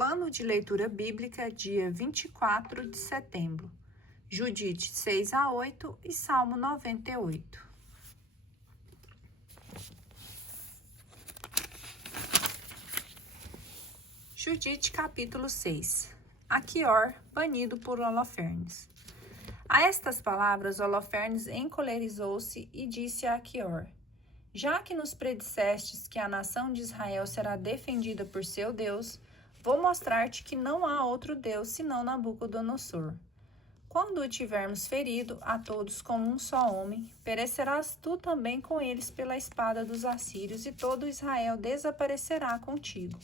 Plano de leitura bíblica, dia 24 de setembro. Judite 6 a 8 e Salmo 98. Judite capítulo 6. Aquior, banido por Holofernes. A estas palavras, Holofernes encolerizou-se e disse a Aquior: Já que nos predissestes que a nação de Israel será defendida por seu Deus, vou mostrar-te que não há outro Deus senão Nabucodonosor. Quando o tivermos ferido a todos como um só homem, perecerás tu também com eles pela espada dos assírios, e todo Israel desaparecerá contigo.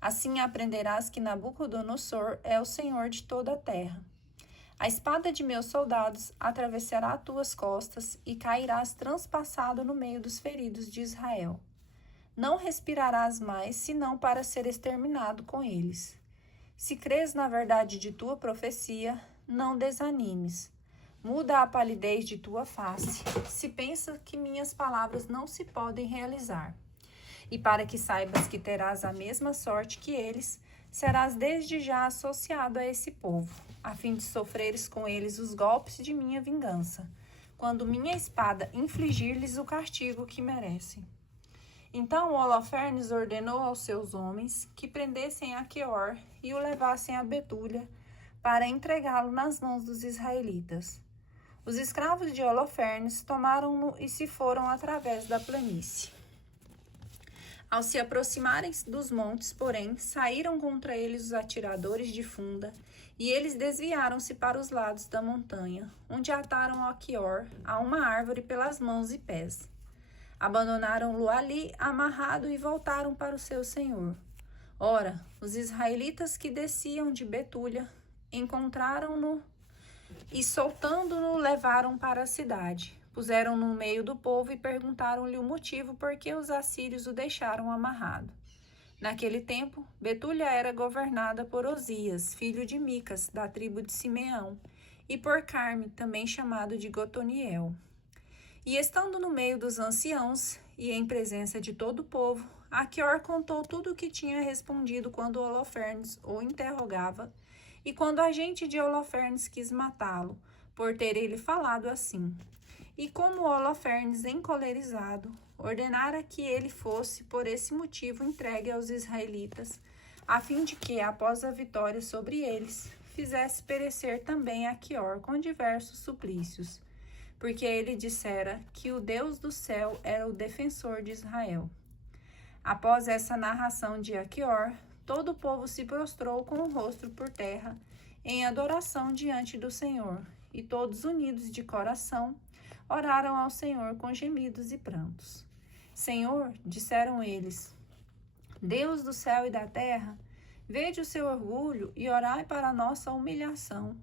Assim aprenderás que Nabucodonosor é o Senhor de toda a terra. A espada de meus soldados atravessará tuas costas e cairás transpassado no meio dos feridos de Israel. Não respirarás mais, senão para ser exterminado com eles. Se crês na verdade de tua profecia, não desanimes. Muda a palidez de tua face, se pensa que minhas palavras não se podem realizar. E para que saibas que terás a mesma sorte que eles, serás desde já associado a esse povo, a fim de sofreres com eles os golpes de minha vingança, quando minha espada infligir-lhes o castigo que merecem. Então Holofernes ordenou aos seus homens que prendessem Aquior e o levassem a Betúlia para entregá-lo nas mãos dos israelitas. Os escravos de Holofernes tomaram-no e se foram através da planície. Ao se aproximarem dos montes, porém, saíram contra eles os atiradores de funda, e eles desviaram-se para os lados da montanha, onde ataram Aquior a uma árvore pelas mãos e pés. Abandonaram-lo ali amarrado e voltaram para o seu senhor. Ora, os israelitas que desciam de Betúlia encontraram-no e, soltando-no, levaram para a cidade. Puseram-no no meio do povo e perguntaram-lhe o motivo por que os assírios o deixaram amarrado. Naquele tempo, Betúlia era governada por Osias, filho de Micas, da tribo de Simeão, e por Carme, também chamado de Gotoniel. E estando no meio dos anciãos e em presença de todo o povo, Aquior contou tudo o que tinha respondido quando Holofernes o interrogava, e quando a gente de Holofernes quis matá-lo, por ter ele falado assim. E como Holofernes, encolerizado, ordenara que ele fosse, por esse motivo, entregue aos israelitas, a fim de que, após a vitória sobre eles, fizesse perecer também Aquior com diversos suplícios, porque ele dissera que o Deus do céu era o defensor de Israel. Após essa narração de Aquior, todo o povo se prostrou com o rosto por terra, em adoração diante do Senhor, e todos unidos de coração, oraram ao Senhor com gemidos e prantos. Senhor, disseram eles, Deus do céu e da terra, vede o seu orgulho e orai para a nossa humilhação.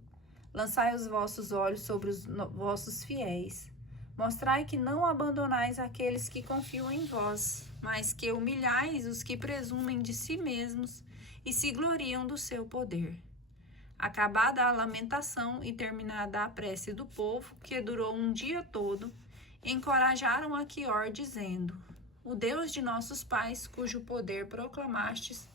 Lançai os vossos olhos sobre os vossos fiéis. Mostrai que não abandonais aqueles que confiam em vós, mas que humilhais os que presumem de si mesmos e se gloriam do seu poder. Acabada a lamentação e terminada a prece do povo, que durou um dia todo, encorajaram Aquior, dizendo, O Deus de nossos pais, cujo poder proclamastes,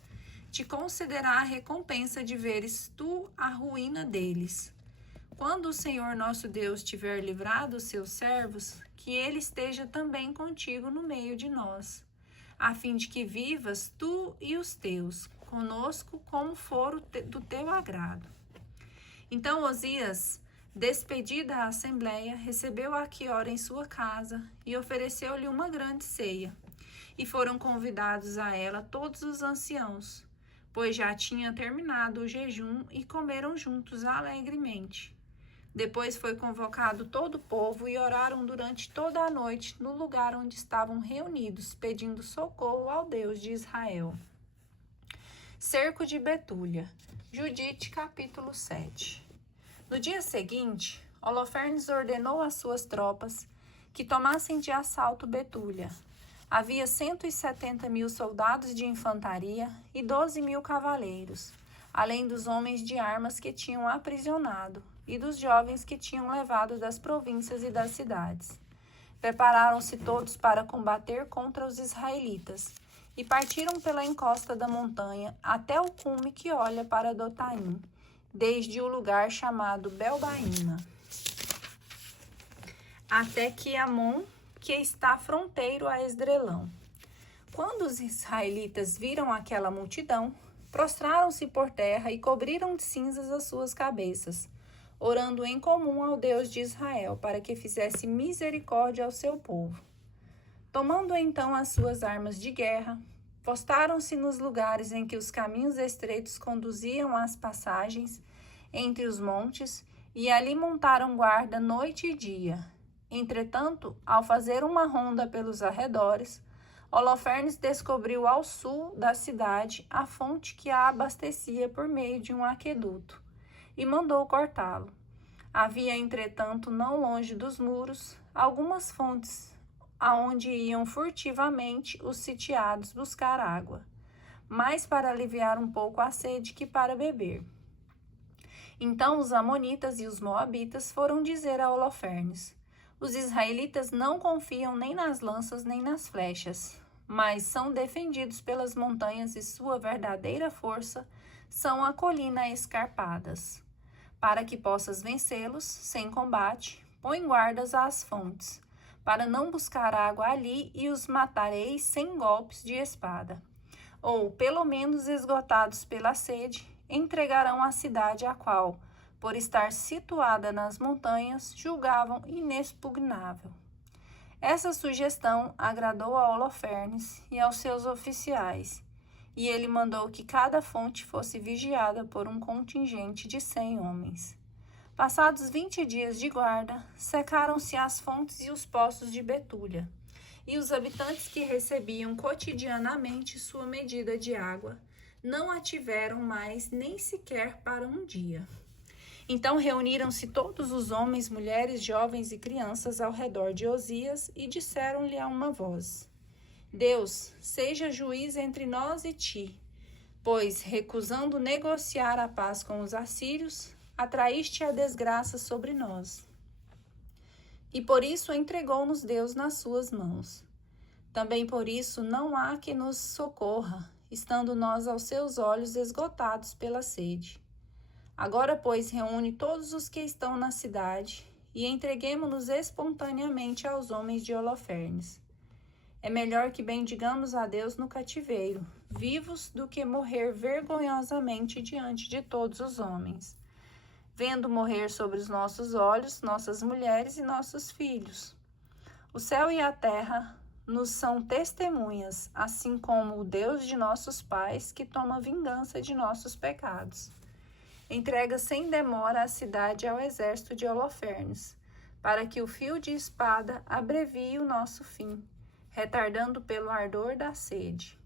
te concederá a recompensa de veres tu a ruína deles. Quando o Senhor nosso Deus tiver livrado os seus servos, que ele esteja também contigo no meio de nós, a fim de que vivas tu e os teus, conosco como for do teu agrado. Então Osias, despedida a assembleia, recebeu Aquior em sua casa e ofereceu-lhe uma grande ceia. E foram convidados a ela todos os anciãos, pois já tinha terminado o jejum e comeram juntos alegremente. Depois foi convocado todo o povo e oraram durante toda a noite no lugar onde estavam reunidos, pedindo socorro ao Deus de Israel. Cerco de Betúlia. Judite, capítulo 7. No dia seguinte, Holofernes ordenou às suas tropas que tomassem de assalto Betúlia. Havia 170.000 soldados de infantaria e 12.000 cavaleiros, além dos homens de armas que tinham aprisionado e dos jovens que tinham levado das províncias e das cidades. Prepararam-se todos para combater contra os israelitas, e partiram pela encosta da montanha até o cume que olha para Dotaim, desde o lugar chamado Belbaíma, até Quiamon, que está fronteiro a Esdrelão. Quando os israelitas viram aquela multidão, prostraram-se por terra e cobriram de cinzas as suas cabeças, orando em comum ao Deus de Israel, para que fizesse misericórdia ao seu povo. Tomando então as suas armas de guerra, postaram-se nos lugares em que os caminhos estreitos conduziam às passagens entre os montes, e ali montaram guarda noite e dia. Entretanto, ao fazer uma ronda pelos arredores, Holofernes descobriu ao sul da cidade a fonte que a abastecia por meio de um aqueduto, e mandou cortá-lo. Havia, entretanto, não longe dos muros, algumas fontes, aonde iam furtivamente os sitiados buscar água, mais para aliviar um pouco a sede que para beber. Então os amonitas e os moabitas foram dizer a Holofernes: os israelitas não confiam nem nas lanças nem nas flechas, mas são defendidos pelas montanhas e sua verdadeira força são a colina escarpadas. Para que possas vencê-los sem combate, põe guardas às fontes, para não buscar água ali, e os matareis sem golpes de espada. Ou, pelo menos esgotados pela sede, entregarão a cidade a qual, por estar situada nas montanhas, julgavam inexpugnável. Essa sugestão agradou a Holofernes e aos seus oficiais, e ele mandou que cada fonte fosse vigiada por um contingente de 100 homens. Passados 20 dias de guarda, secaram-se as fontes e os poços de Betúlia, e os habitantes que recebiam cotidianamente sua medida de água não a tiveram mais nem sequer para um dia. Então reuniram-se todos os homens, mulheres, jovens e crianças ao redor de Osias e disseram-lhe a uma voz: Deus, seja juiz entre nós e ti, pois, recusando negociar a paz com os assírios, atraíste a desgraça sobre nós. E por isso entregou-nos Deus nas suas mãos. Também por isso não há que nos socorra, estando nós aos seus olhos esgotados pela sede. Agora, pois, reúne todos os que estão na cidade e entreguemo-nos espontaneamente aos homens de Holofernes. É melhor que bendigamos a Deus no cativeiro, vivos, do que morrer vergonhosamente diante de todos os homens, vendo morrer sobre os nossos olhos nossas mulheres e nossos filhos. O céu e a terra nos são testemunhas, assim como o Deus de nossos pais, que toma vingança de nossos pecados. Entrega sem demora a cidade ao exército de Holofernes, para que o fio de espada abrevie o nosso fim, retardando pelo ardor da sede.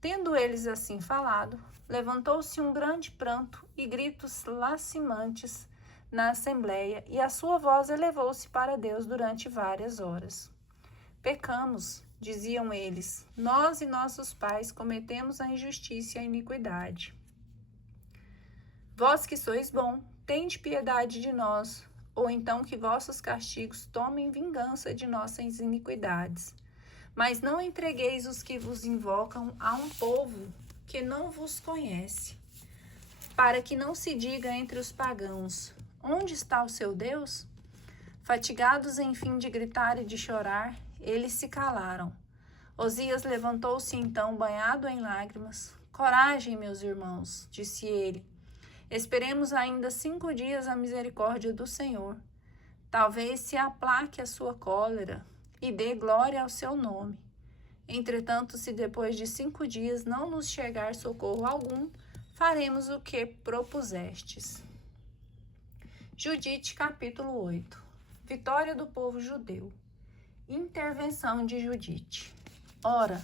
Tendo eles assim falado, levantou-se um grande pranto e gritos lacimantes na assembleia, e a sua voz elevou-se para Deus durante várias horas. Pecamos, diziam eles, nós e nossos pais cometemos a injustiça e a iniquidade. Vós que sois bom, tende piedade de nós, ou então que vossos castigos tomem vingança de nossas iniquidades. Mas não entregueis os que vos invocam a um povo que não vos conhece, para que não se diga entre os pagãos: onde está o seu Deus? Fatigados, enfim, de gritar e de chorar, eles se calaram. Osias levantou-se então, banhado em lágrimas. Coragem, meus irmãos, disse ele. Esperemos ainda 5 dias a misericórdia do Senhor. Talvez se aplaque a sua cólera e dê glória ao seu nome. Entretanto, se depois de 5 dias não nos chegar socorro algum, faremos o que propusestes. Judite, capítulo 8. Vitória do povo judeu. Intervenção de Judite. Ora,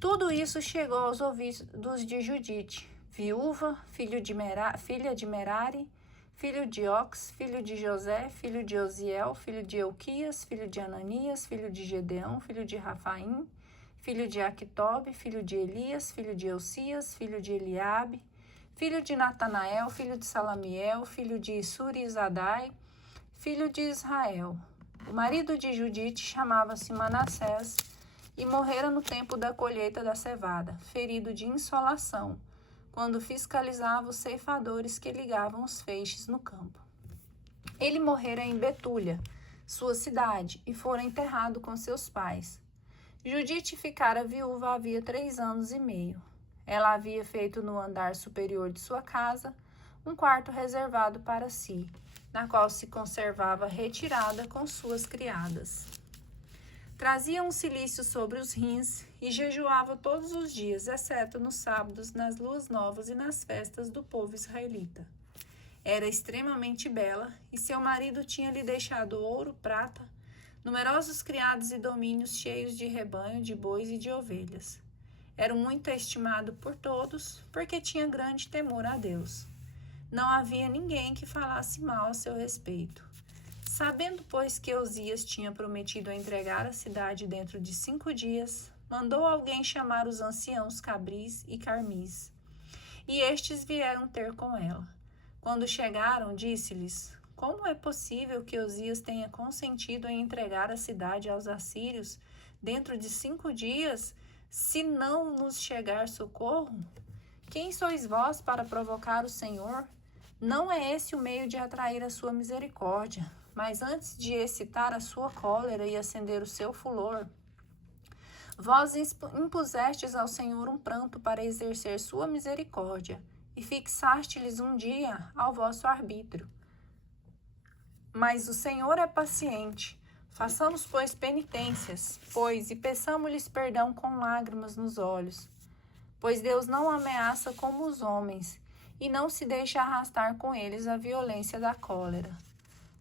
tudo isso chegou aos ouvidos de Judite, viúva, filha de Merari, filho de Ox, filho de José, filho de Osiel, filho de Euquias, filho de Ananias, filho de Gedeão, filho de Rafaim, filho de Aquitobe, filho de Elias, filho de Eucias, filho de Eliabe, filho de Natanael, filho de Salamiel, filho de Surizadai, filho de Israel. O marido de Judite chamava-se Manassés, e morrera no tempo da colheita da cevada, ferido de insolação, quando fiscalizava os ceifadores que ligavam os feixes no campo. Ele morrera em Betúlia, sua cidade, e fora enterrado com seus pais. Judite ficara viúva havia 3 anos e meio. Ela havia feito no andar superior de sua casa um quarto reservado para si, na qual se conservava retirada com suas criadas. Trazia um cilício sobre os rins e jejuava todos os dias, exceto nos sábados, nas luas novas e nas festas do povo israelita. Era extremamente bela e seu marido tinha lhe deixado ouro, prata, numerosos criados e domínios cheios de rebanho, de bois e de ovelhas. Era muito estimado por todos, porque tinha grande temor a Deus. Não havia ninguém que falasse mal a seu respeito. Sabendo, pois, que Uzias tinha prometido entregar a cidade dentro de 5 dias, mandou alguém chamar os anciãos Cabris e Carmis. E estes vieram ter com ela. Quando chegaram, disse-lhes: Como é possível que Uzias tenha consentido em entregar a cidade aos assírios dentro de 5 dias, se não nos chegar socorro? Quem sois vós para provocar o Senhor? Não é esse o meio de atrair a sua misericórdia, mas antes de excitar a sua cólera e acender o seu furor, vós impusestes ao Senhor um pranto para exercer sua misericórdia, e fixaste-lhes um dia ao vosso arbítrio. Mas o Senhor é paciente. Façamos, pois, penitências, e peçamo-lhes perdão com lágrimas nos olhos. Pois Deus não ameaça como os homens, e não se deixa arrastar com eles a violência da cólera.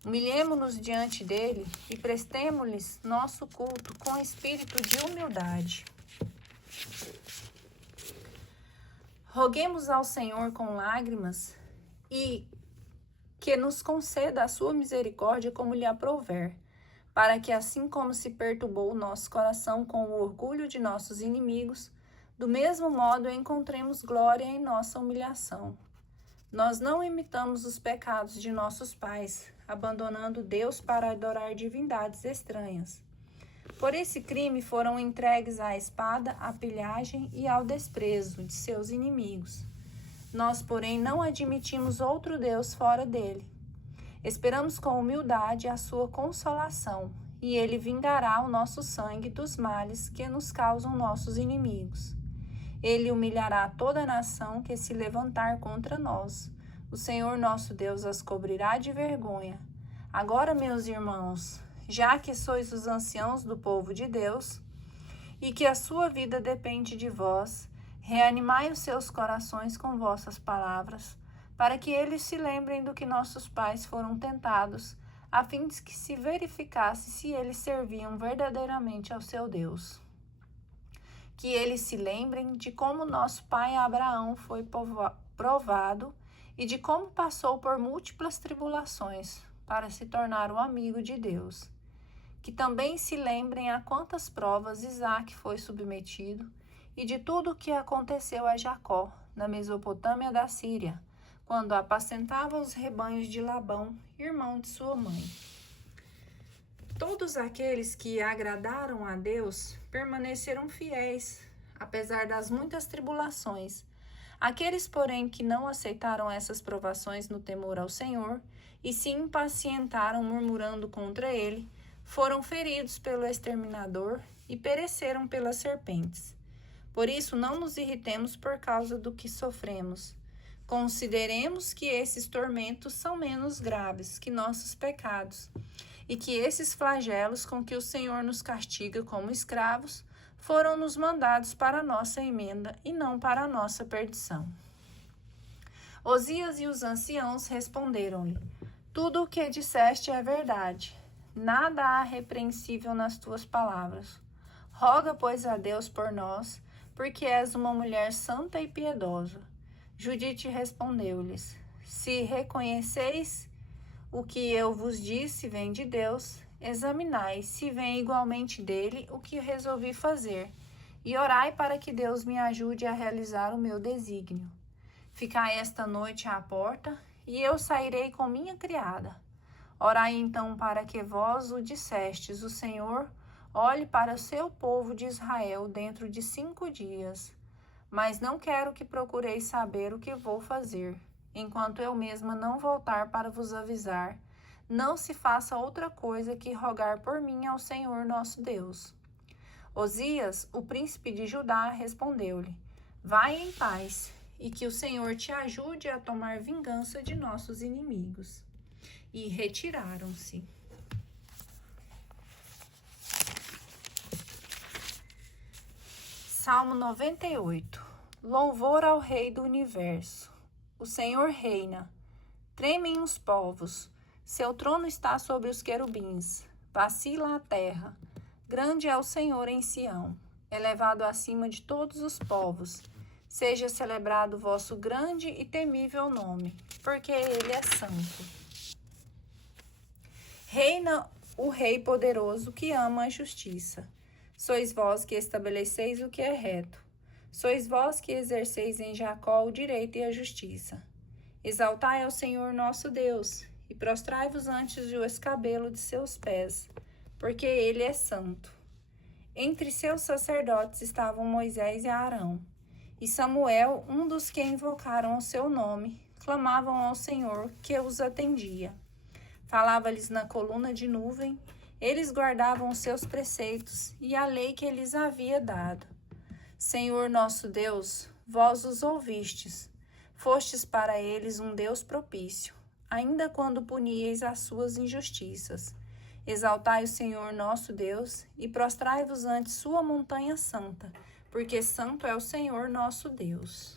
Humilhemo-nos diante dele e prestemo-lhes nosso culto com espírito de humildade. Roguemos ao Senhor com lágrimas e que nos conceda a sua misericórdia como lhe aprouver, para que assim como se perturbou o nosso coração com o orgulho de nossos inimigos, do mesmo modo encontremos glória em nossa humilhação. Nós não imitamos os pecados de nossos pais, abandonando Deus para adorar divindades estranhas. Por esse crime foram entregues à espada, à pilhagem e ao desprezo de seus inimigos. Nós, porém, não admitimos outro Deus fora dele. Esperamos com humildade a sua consolação, e ele vingará o nosso sangue dos males que nos causam nossos inimigos. Ele humilhará toda a nação que se levantar contra nós. O Senhor nosso Deus as cobrirá de vergonha. Agora, meus irmãos, já que sois os anciãos do povo de Deus, e que a sua vida depende de vós, reanimai os seus corações com vossas palavras, para que eles se lembrem do que nossos pais foram tentados, a fim de que se verificasse se eles serviam verdadeiramente ao seu Deus. Que eles se lembrem de como nosso pai Abraão foi provado e de como passou por múltiplas tribulações para se tornar o amigo de Deus. Que também se lembrem a quantas provas Isaque foi submetido e de tudo o que aconteceu a Jacó, na Mesopotâmia da Síria, quando apacentava os rebanhos de Labão, irmão de sua mãe. Todos aqueles que agradaram a Deus permaneceram fiéis, apesar das muitas tribulações. Aqueles, porém, que não aceitaram essas provações no temor ao Senhor e se impacientaram murmurando contra ele, foram feridos pelo exterminador e pereceram pelas serpentes. Por isso, não nos irritemos por causa do que sofremos. Consideremos que esses tormentos são menos graves que nossos pecados, e que esses flagelos com que o Senhor nos castiga como escravos foram nos mandados para a nossa emenda e não para a nossa perdição. Uzias e os anciãos responderam-lhe: Tudo o que disseste é verdade. Nada há repreensível nas tuas palavras. Roga, pois, a Deus por nós, porque és uma mulher santa e piedosa. Judite respondeu-lhes: Se reconheceis o que eu vos disse vem de Deus, examinai se vem igualmente dele o que resolvi fazer, e orai para que Deus me ajude a realizar o meu desígnio. Ficai esta noite à porta, e eu sairei com minha criada. Orai então para que vós o dissestes, o Senhor olhe para o seu povo de Israel dentro de 5 dias. Mas não quero que procureis saber o que vou fazer, enquanto eu mesma não voltar para vos avisar. Não se faça outra coisa que rogar por mim ao Senhor nosso Deus. Osias, o príncipe de Judá, respondeu-lhe: Vai em paz, e que o Senhor te ajude a tomar vingança de nossos inimigos. E retiraram-se. Salmo 98. Louvor ao Rei do Universo. O Senhor reina. Tremem os povos. Seu trono está sobre os querubins. Vacila a terra. Grande é o Senhor em Sião, elevado acima de todos os povos. Seja celebrado o vosso grande e temível nome, porque ele é santo. Reina o Rei poderoso que ama a justiça. Sois vós que estabeleceis o que é reto. Sois vós que exerceis em Jacó o direito e a justiça. Exaltai ao Senhor nosso Deus, e prostrai-vos antes do escabelo de seus pés, porque ele é santo. Entre seus sacerdotes estavam Moisés e Arão, e Samuel, um dos que invocaram o seu nome, clamavam ao Senhor, que os atendia. Falava-lhes na coluna de nuvem, eles guardavam os seus preceitos e a lei que ele lhes havia dado. Senhor nosso Deus, vós os ouvistes, fostes para eles um Deus propício, ainda quando puníeis as suas injustiças. Exaltai o Senhor nosso Deus e prostrai-vos ante sua montanha santa, porque santo é o Senhor nosso Deus.